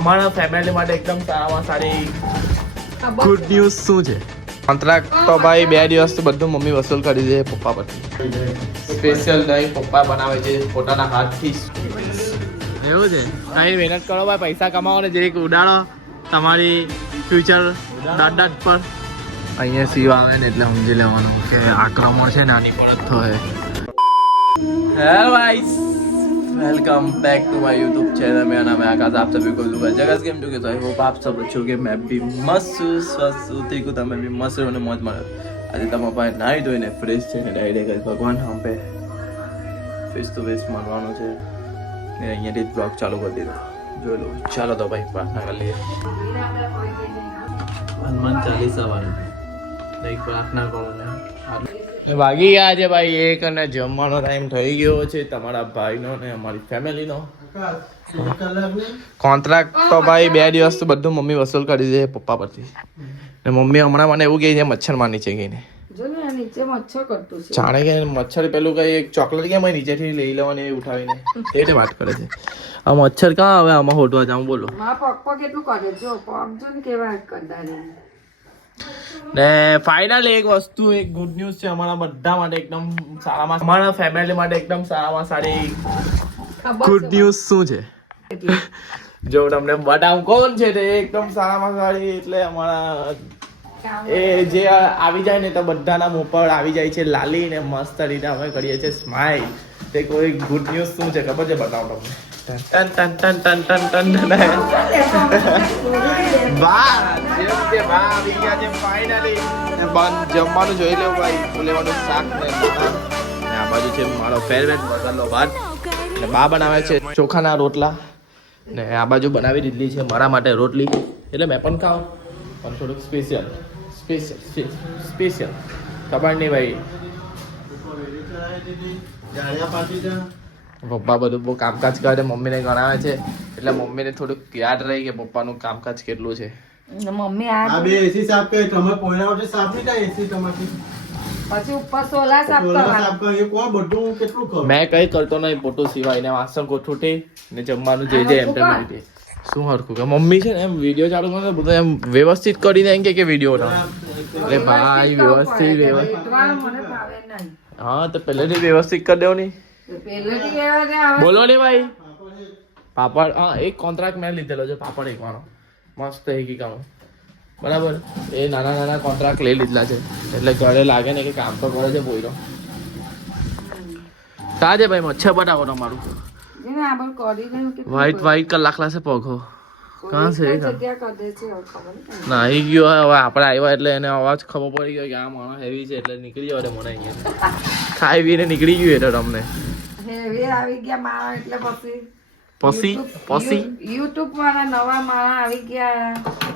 અમારા ફેમિલી માટે એકદમ સારામાં સારી ગુડ ન્યૂઝ શું છે? કોન્ટ્રાક્ટ તો ભાઈ 2 દિવસથી બધું મમ્મી વસૂલ કરી દે પપ્પા પરથી. સ્પેશિયલ દહીં પપ્પા બનાવે છે પોતાના હાથથી. એવું છે? કઈ મહેનત કરો ભાઈ, પૈસા કમાવો ને જે ઉડાડો તમારી ફ્યુચર દાદ પર. અહીંયા સીવ આવે ને એટલે સમજી લેવાનું કે આક્રમણ છે નાની પણ જ થાય. Hello guys, welcome back to my YouTube channel. मेरा नाम है आकाश. आप सभी को जगह केम जो કે હોપ આપ सब अच्छे होंगे. मैं भी मस्त स्वस्थ होती को તમે भी મસ્ત અને મોજ મારો. આજે તમારા પાસે નાઈ ધોઈને ફ્રેશ છે ને ડાયરેક્ટ ભગવાન હમ પે ફેસ ટુ ફેસ મળવાનું છે ને અહીંયાથી બ્લોગ ચાલુ કરી દીધો. જોઈ લો. ચાલો તો ભાઈ પ્રાર્થના કરી લઈએ. હનુમાન ચાલીસા વાળી પ્રાર્થના કરું ને વાગી ગયા છે ભાઈ 1 અને જમવાનો ટાઈમ થઈ ગયો છે તમારા ભાઈનો ને અમારી ફેમિલીનો. કોન્ટ્રાક્ટ તો ભાઈ 2 દિવસથી બધું મમ્મી વસૂલ કરી દે પપ્પા પરથી ને મમ્મી હમણાં મને એવું કહે છે મચ્છર માં નીચે ગઈને જાણે કે મચ્છર પેલું કઈ એક ચોકલેટ કેમ નીચેથી લઈ લેવાની ઉઠાવીને એટલે વાત કરે છે. આ મચ્છર ક્યાં આવે આમાં હોટવા જાઉં બોલો. ને ફાઇનલી એક વસ્તુ એક ગુડ ન્યૂઝ છે અમારા બધા માટે એકદમ સારામાં અમારા ફેમિલી માટે એકદમ સારામાં સારી ગુડ ન્યૂઝ શું છે? જો તમને બતાવું કોણ છે તે એકદમ સારામાં સારી એટલે અમારા એ જે આવી જાય ને તો બધાના મોં પર આવી જાય છે લાલી ને મસ્ત રીતે અમે કરીએ છીએ સ્માઈલ. તે કોઈ ગુડ ન્યૂઝ શું છે ખબર છે? બતાવું તમને. Ton ton ton ton ton ton જમવાનું જોઈ લો ભાઈ. ફુલેવાનું શાક ને આ બાજુ છે મારો ફેવરેટ મસાલો ભાત ને બા બનાવે છે ચોખાના રોટલા ને આ બાજુ બનાવી દીધલી છે મારા માટે રોટલી એટલે મેં પણ ખાઉં પણ થોડુંક સ્પેશિયલ ખબર નહીં ભાઈ. પપ્પા બધું બહુ કામકાજ કરે મમ્મીને ગણાવે છે એટલે મમ્મીને થોડુંક યાદ રહી કે પપ્પાનું કામકાજ કેટલું છે. મમ્મી આ બે એસી સાફ કરે તમે પોયણા વચ્ચે સાફ નહીં થાય એસી તમારી પછી ઉપર સોલા સાફ કરો એ કોણ બધું કેટલું કરો. મેં કઈ કરતો નહીં પોટો સિવાય ને વાસણ ગોઠવતે ને જમવાનું જે જે એમ તેમ રીતે શું હરખું કે મમ્મી છે ને એમ વિડીયો ચાલુ કરે બધું એમ વ્યવસ્થિત કરીને એમ કે વિડીયો ના એટલે ભાઈ વ્યવસ્થિત હા તો પહેલેથી વ્યવસ્થિત કરી દેવો નહીં. બોલો ને ભાઈ. પાપડ હા એક કોન્ટ્રાક્ટ મેં લીધેલો છે પાપડ એકવાનો મસ્ત એકીકાનો બરાબર. એ નાના નાના કોન્ટ્રાક્ટ લઈ લીધેલા છે એટલે ઘરે લાગે ને કે કામ તો કરે છે બોયરો. કા છે ભાઈ મચ્છર બતાવો તમારું વ્હાઈટ કલાક લાગશે પગો કાં છે ના આવી ગયો હવે આપણે આવ્યા એટલે એને અવાજ ખબર પડી ગયો કે આ માણસ હેવી છે એટલે નીકળી જવા દે મને અહીંયા ખાઈ પીને નીકળી ગયું એટલે તમને આવી ગયા મારા એટલે પછી યુટ્યુબ વાળા નવા માળા આવી ગયા.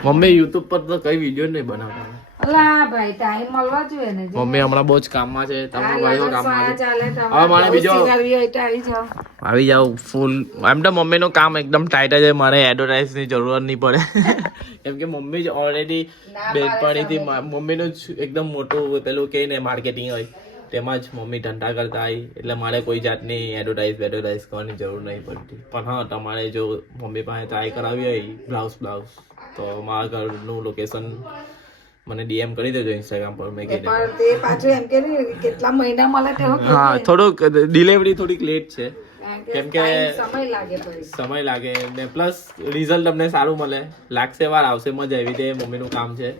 મમ્મી યુટ્યુબ પર તો કઈ વિડીયો નહીં બનાવતા. અલા ભાઈ ટાઈમ મળવા જોઈએ ને. મમ્મી હમણાં બહુ જ કામમાં છે. તમારો ભાઈઓ કામમાં છે. હવે મારે બીજો આવી જાવ ફૂલ. એમ તો મમ્મીનું કામ એકદમ ટાઈટ છે. મારે એડવર્ટાઇઝની જરૂરત નહીં પડે કેમ કે મમ્મી જ ઓલરેડી બેનપણીથી મમ્મીનું જ એકદમ મોટું પેલું કહે ને માર્કેટિંગ હોય તેમાં જ મમ્મી ધંધા કરતા આવી એટલે મારે કોઈ જાતની એડવર્ટાઇઝ કરવાની જરૂર નહીં પડતી. પણ હા તમારે જો મમ્મી પાસે ટ્રાય કરાવી હોય બ્લાઉઝ તો મારા ઘરનું લોકેશન મને ડીએમ કરી દેજો ઇન્સ્ટાગ્રામ પર. મેં કીધું હા થોડુંક ડિલિવરી થોડીક લેટ છે કેમ કે સમય લાગે ને પ્લસ રિઝલ્ટ તમને સારું મળે લાગશે વાર આવશે મજા આવી રીતે મમ્મીનું કામ છે.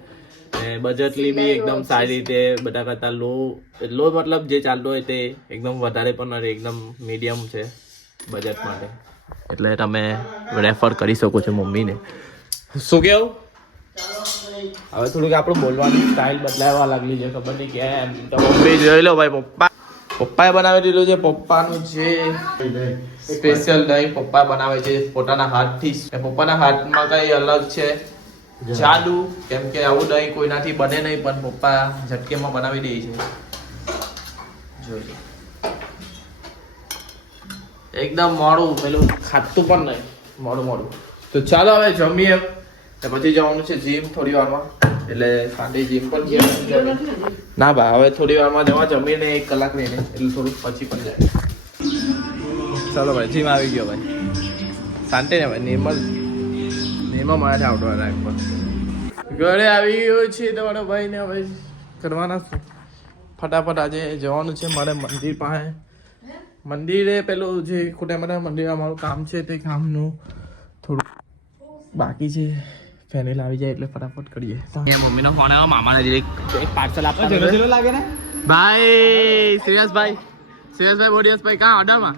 બજેટલી બી એકદમ સારી રીતે બધા કરતા લો મતલબ જે ચાલતું હોય તે એકદમ વધારે પણ એકદમ મીડિયમ છે બજેટ માટે એટલે તમે રેફર કરી શકો છો મમ્મીને. શું કેવું? હવે થોડુંક આપણું બોલવાની સ્ટાઇલ બદલાવા લાગલી છે ખબર નહીં કેમ. તો મમ્મી જોઈ લો ભાઈ પપ્પાએ બનાવી દીધું છે પપ્પાનું જે સ્પેશિયલ દહીં પપ્પા બનાવે છે પોતાના હાથથી. પપ્પાના હાથમાં કઈ અલગ છે જાદુ કેમ કે આવું દહીં કોઈનાથી બને નહીં પણ પપ્પા ઝટકેમાં બનાવી દે છે. જોઈ એકદમ મોડું પેલું ખાતું પણ નહીં મોડું. તો ચાલો હવે જમીએ પછી જવાનું છે જીમ થોડી વારમાં એટલે સાંજે જીમ પણ ના બા હવે થોડી વારમાં જવા જમીને 1 કલાક લઈને એટલે થોડુંક પછી પણ જાય. ચાલો ભાઈ જીમ આવી ગયો ભાઈ શાંતિ ને ભાઈ નિર્મલ એમાં મારે આઉટડોર લાઈફ પર ઘરે આવી ગયો છે તમારો ભાઈ ને હવે કરવાના શું ફટાફટ આજે જવાનું છે મારે મંદિર પાસે મંદિરે પેલું જે ખોટામાં મંદિર અમારું કામ છે તે કામનું થોડું બાકી છે ફેનેલ આવી જાય એટલે ફટાફટ કરીએ મમ્મીનો ફોન આવ્યો મામાને એક પાર્સલ આપવા જરૂર લાગે ને ભાઈ શ્રેયસભાઈ બહુ દિવસ ભાઈ કાં ઓર્ડરમાં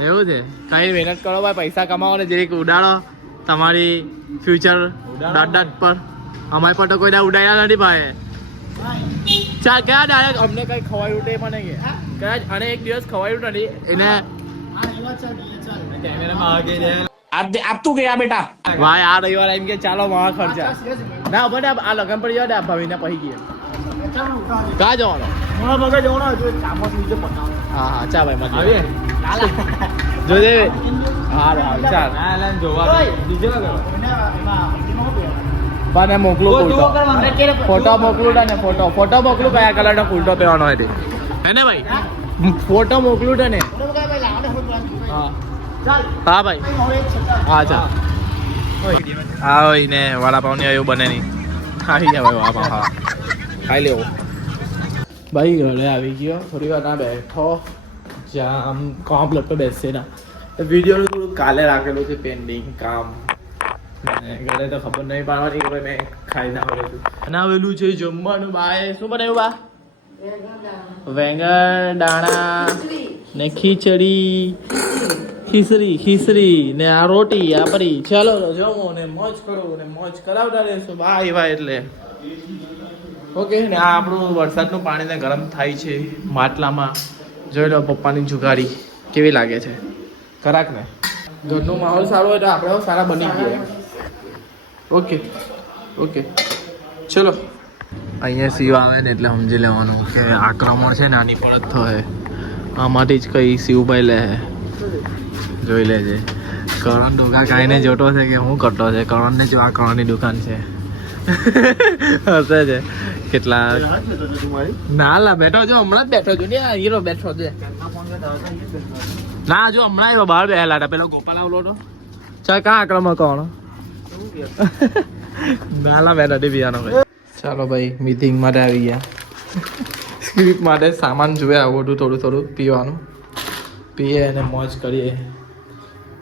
એવું છે કઈ મહેનત કરો ભાઈ પૈસા કમાવો ને જરીક ઉડાડો તમારી ફ્યુચર દાટ પર અમારી પર તો કોઈ ઉડાડ્યા નથી ભાઈ ચાલ ક્યાં ડાયરેક્ટ અમને કઈ ખવાયું તે પણ નહીં કદાચ અને એક દિવસ ખવાયું નથી એને આપ તું ગયા બેટા ભાઈ આ રવિવાર એમ કે ચાલો મારા ખર્ચા ના ભલે આ લગન પર જવા દે ભાવિને પછી ગયા ક્યાં જવાનો હા હા ચા ભાઈ મત જોજે હારું ચાલ મને મોકલું ફોટો મોકલું ને ફોટો મોકલું કયા કલરનો ફૂલટો પહેરવાનો હોય હે ને ભાઈ ફોટો મોકલું ને હા હા ભાઈ હા ચાલ હા હોય ને વડાપાવ ની એવું બને નહીં ખાઈ જાય ભાઈ વડાપાવ હા ખાઈ લેવો ભાઈ ઘરે આવી ગયો થોડી વાર ના બેઠો જ્યાં આમ કોમ્પ્લેટ પર બેસે ના વિડીયોનું થોડું કાલે રાખેલું છે પેન્ડિંગ કામ ઘરે તો ખબર નહીં પાડવાની કે ભાઈ મેં ખાઈ ના આવેલું બનાવેલું છે જમવાનું બાય શું બનાવ્યું બા વેંગણ દાણા ને ખીચડી ને આ રોટી આ પરી ચાલો જમો ને મોજ કરો ને મોજ કરાવતા રહેશું બાય ભાઈ એટલે ઓકે ને આ આપણું વરસાદનું પાણી ને ગરમ થાય છે માટલામાં જોઈ લો પપ્પાની જુગાડી કેવી લાગે છે ખરાક ને ઘરનું માહોલ સારો હોય તો આપણે સારા બની ગયા ઓકે ચલો અહીંયા શિવ આવે ને એટલે સમજી લેવાનું કે આક્રમણ છે ને આની પર જ થશે આમાંથી જ કઈ શિવભાઈ લે જોઈ લેજે કરણ ડોકા ખાઈને જોતો છે કે હું કરતો છે કરણને જો આ કરણની દુકાન છે હશે છે કેટલા ના લા બેઠો જો હમણાં જ બેઠો છું ને હીરો બેઠો છે ના જો હમણાં આવ્યો બહાર બેહેલા હતા પેલો ગોપાલ આવલો હતો ચાલ કાં આક્રમણ કોણ નાલા બેઠા નથી પીવાનો ભાઈ ચાલો ભાઈ મીટિંગ માટે આવી ગયા સ્ક્રિપ્ટ માટે સામાન જોઈએ આવું થોડું પીવાનું પીએ અને મોજ કરીએ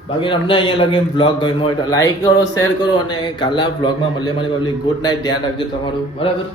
બાકી અમને અહીંયા લગે બ્લોગ ગમ્યો હોય તો લાઈક કરો શેર કરો અને કાલના બ્લોગમાં મળીએ મારી પબ્લિક ગુડ નાઇટ ધ્યાન રાખજો તમારું બરાબર